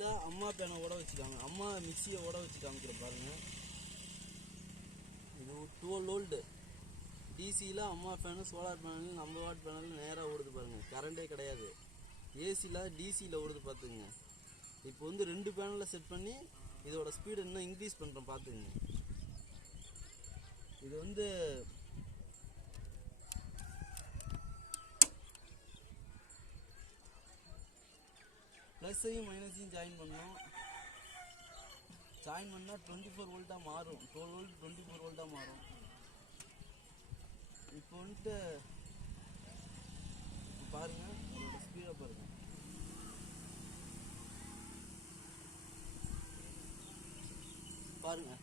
டிசியில் அம்மா பேனை ஓட வச்சுக்காங்க. அம்மா மிக்சியை ஓட வச்சு காமிக்கிற பாருங்க. இது 12 வோல்ட் டிசியில் அம்மா fan solar panel 50 what panel நேராக ஓடுது பாருங்க. கரண்டே கிடையாது. ஏசியில் டிசியில் ஓடுது பார்த்துங்க. இப்போ வந்து 2 பேனலில் செட் பண்ணி இதோட ஸ்பீடு இன்னும் இன்க்ரீஸ் பண்ணுறோம் பார்த்துங்க. இது வந்து ப்ளஸ்ஸையும் மைனஸையும் ஜாயின் பண்ணோம். ஜாயின் பண்ணால் 24 வோல்ட்டாக மாறும். 12 வோல்ட் 24 வோல்ட்டாக மாறும். இப்போ வந்துட்டு பாருங்கள், அதோட ஸ்பீடை பாருங்கள். பாருங்கள்,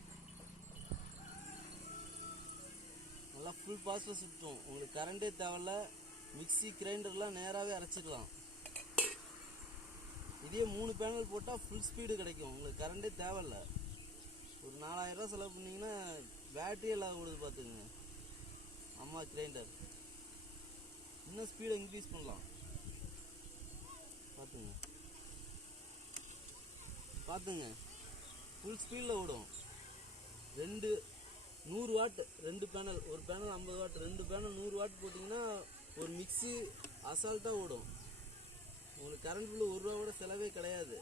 நல்லா ஃபுல் பாஸில் சுற்றும். உங்களுக்கு கரண்டே தேவையில்ல. மிக்சி கிரைண்டர்லாம் நேராகவே அரைச்சிக்கலாம். இதே 3 பேனல் போட்டால் ஃபுல் ஸ்பீடு கிடைக்கும். உங்களுக்கு கரண்டே தேவையில்ல. ஒரு 4000 ரூபா செலவு பண்ணிங்கன்னா பேட்டரி எல்லாம் ஓடுது பார்த்துங்க. அம்மா கிரைண்டர் இன்னும் ஸ்பீடை இன்க்ரீஸ் பண்ணலாம் பார்த்துங்க. பார்த்துங்க, ஃபுல் ஸ்பீடில் ஓடும். 100 வாட் 2 பேனல். ஒரு பேனல் 50 வாட், 2 பேனல் 100 வாட் போட்டிங்கன்னா ஒரு மிக்சி அசால்ட்டாக ஓடும். உங்களுக்கு கரண்ட் பில்லு 1 ரூபா கூட செலவே கிடையாது.